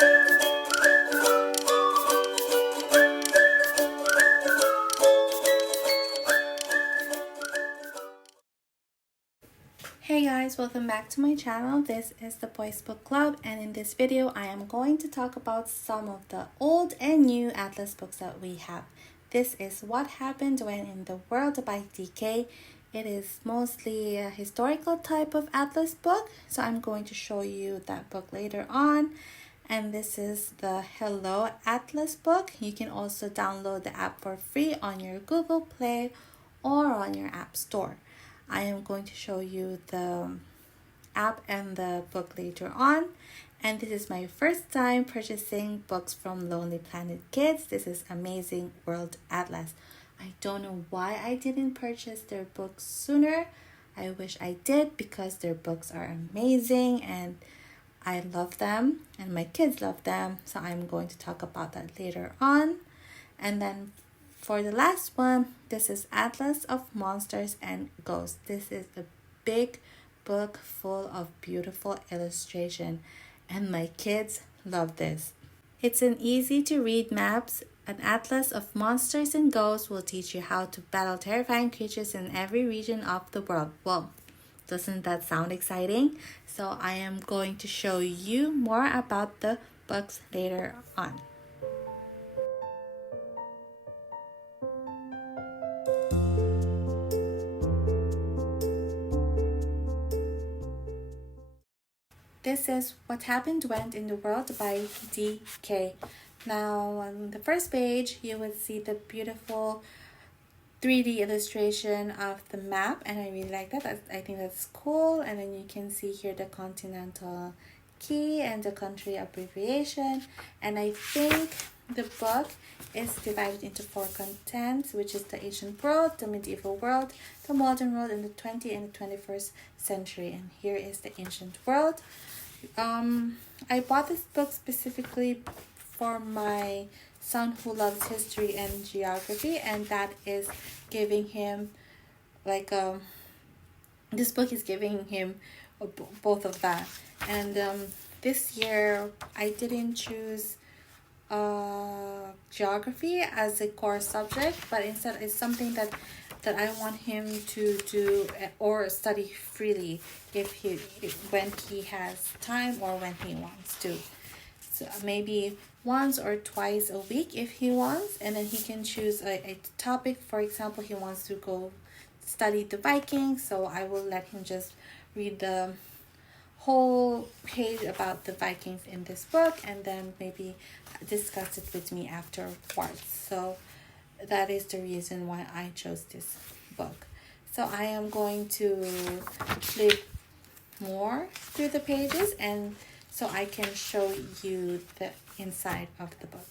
Hey guys, welcome back to my channel. This is the Boys Book Club, and in this video I am going to talk about some of the old and new atlas books that we have. This is What Happened When in the World by DK. It is mostly a historical type of atlas book, so I'm going to show you that book later on. And this is the Hello Atlas book. You can also download the app for free on your Google Play or on your App Store. I am going to show you the app and the book later on. And this is my first time purchasing books from Lonely Planet Kids. This is Amazing World Atlas. I don't know why I didn't purchase their books sooner. I wish I did, because their books are amazing and I love them and my kids love them. So I'm going to talk about that later on. And then for the last one, this is Atlas of Monsters and Ghosts. This is a big book full of beautiful illustration, and my kids love this. It's an easy to read maps. An atlas of monsters and ghosts will teach you how to battle terrifying creatures in every region of the world. Well, doesn't that sound exciting? So I am going to show you more about the books later on. This is What Happened When in the World by DK. Now, on the first page, you would see the beautiful 3D illustration of the map, and I really like that. I think that's cool. And then you can see here the continental key and the country abbreviation. And I think the book is divided into 4 contents, which is the ancient world, the medieval world, the modern world, and the 20th and the 21st century. And here is the ancient world. I bought this book specifically for my son who loves history and geography, and that is giving him this book is giving him both of that. And this year I didn't choose geography as a core subject, but instead it's something that I want him to do or study freely when he has time or when he wants to. So maybe once or twice a week if he wants, and then he can choose a topic. For example, he wants to go study the Vikings, so I will let him just read the whole page about the Vikings in this book and then maybe discuss it with me afterwards. So that is the reason why I chose this book. So I am going to flip more through the pages, and so I can show you the inside of the book.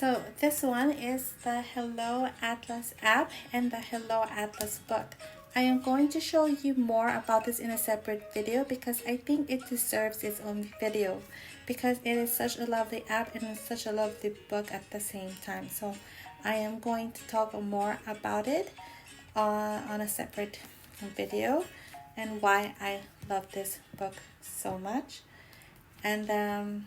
So this one is the Hello Atlas app and the Hello Atlas book. I am going to show you more about this in a separate video because I think it deserves its own video because it is such a lovely app and it's such a lovely book at the same time. So I am going to talk more about it on a separate video and why I love this book so much. And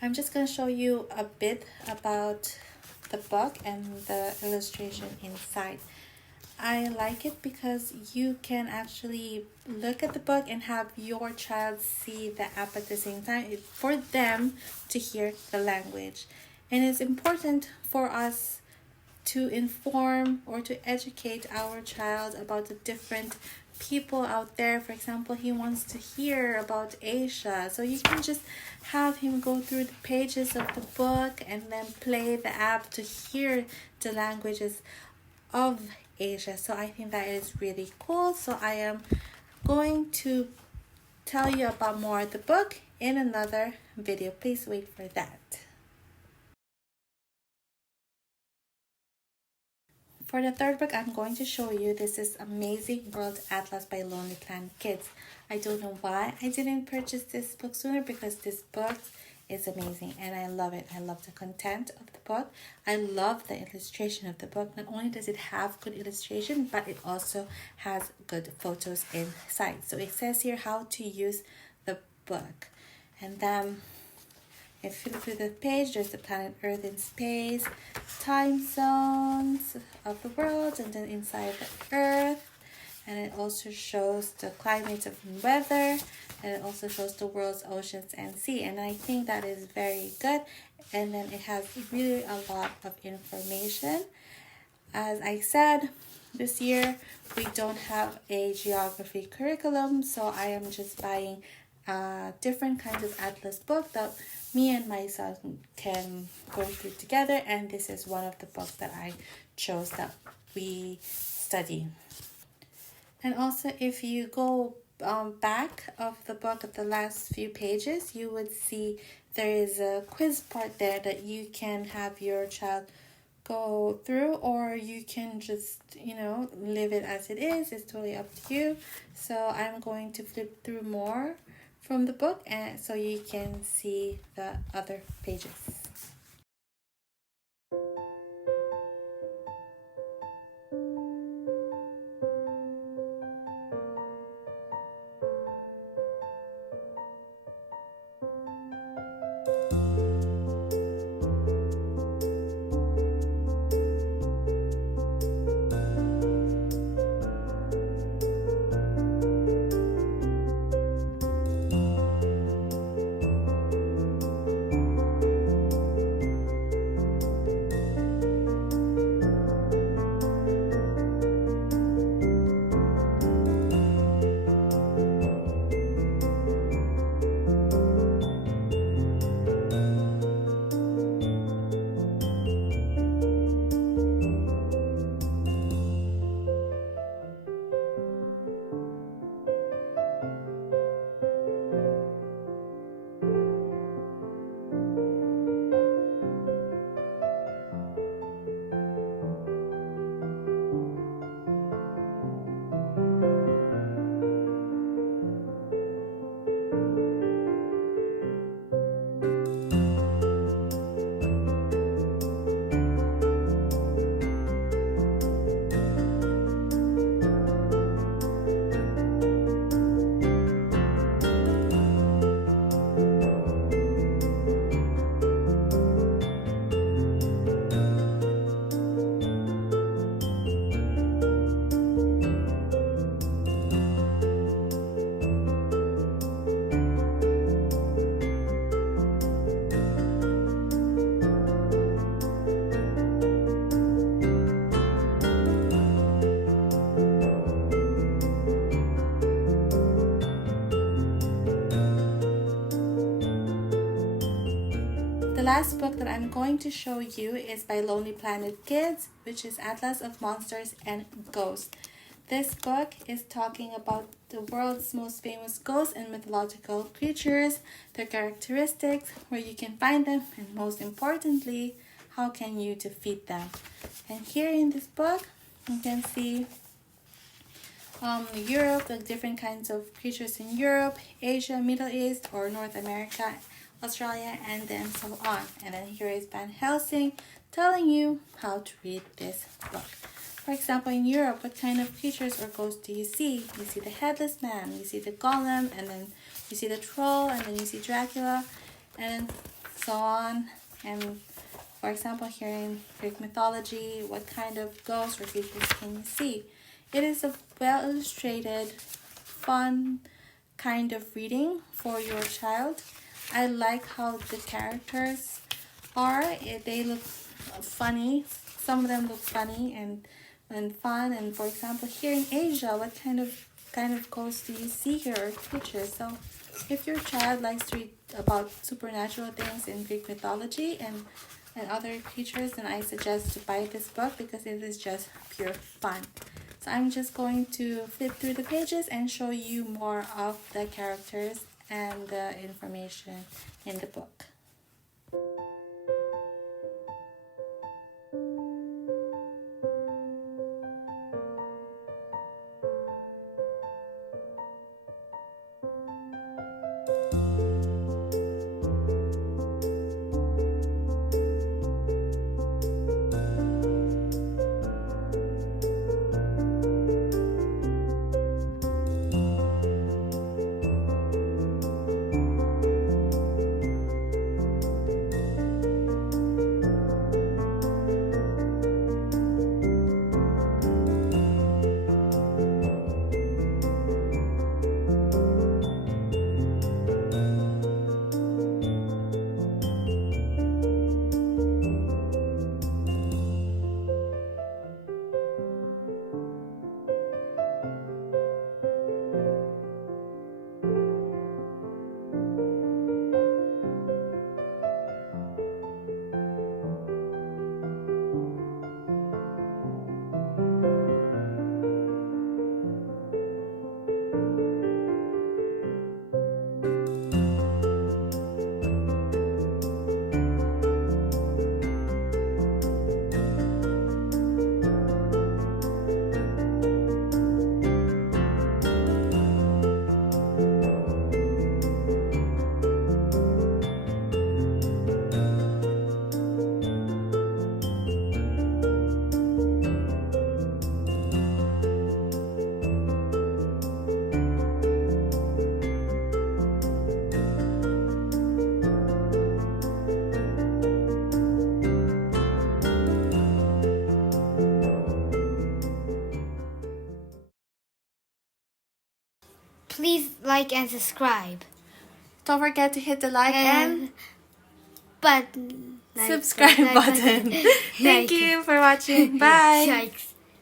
I'm just going to show you a bit about the book and the illustration inside. I like it because you can actually look at the book and have your child see the app at the same time for them to hear the language. And it's important for us to inform or to educate our child about the different people out there. For example, he wants to hear about Asia, so you can just have him go through the pages of the book and then play the app to hear the languages of Asia. So I think that is really cool. So I am going to tell you about more of the book in another video. Please wait for that. For the third book I'm going to show you, this is Amazing World Atlas by Lonely Planet Kids. I don't know why I didn't purchase this book sooner because this book is amazing and I love it. I love the content of the book. I love the illustration of the book. Not only does it have good illustration, but it also has good photos inside. So it says here how to use the book. And then if you look through the page, there's the planet Earth in space, time zones of the world, and then inside the Earth. And it also shows the climate of weather, and it also shows the world's oceans and sea. And I think that is very good. And then it has really a lot of information. As I said, this year we don't have a geography curriculum, so I am just buying different kinds of atlas book that me and my son can go through together, and this is one of the books that I chose that we study. And also if you go back of the book at the last few pages, you would see there is a quiz part there that you can have your child go through, or you can just, leave it as it is. It's totally up to you. So I'm going to flip through more from the book and so you can see the other pages. The last book that I'm going to show you is by Lonely Planet Kids, which is Atlas of Monsters and Ghosts. This book is talking about the world's most famous ghosts and mythological creatures, their characteristics, where you can find them, and most importantly, how can you defeat them. And here in this book, you can see Europe, the different kinds of creatures in Europe, Asia, Middle East, or North America, Australia, and then so on. And then here is Van Helsing telling you how to read this book. For example, in Europe, what kind of creatures or ghosts do you see? You see the headless man, you see the golem, and then you see the troll, and then you see Dracula, and so on. And for example, here in Greek mythology, what kind of ghosts or creatures can you see? It is a well-illustrated, fun kind of reading for your child. I like how the characters are. They look funny. Some of them look funny and fun. And for example, here in Asia, what kind of ghosts do you see here or creatures? So if your child likes to read about supernatural things in Greek mythology and other creatures, then I suggest to buy this book because it is just pure fun. So I'm just going to flip through the pages and show you more of the characters and the information in the book. Please like and subscribe. Don't forget to hit the like and subscribe button. Thank you for watching. Bye.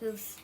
Yikes.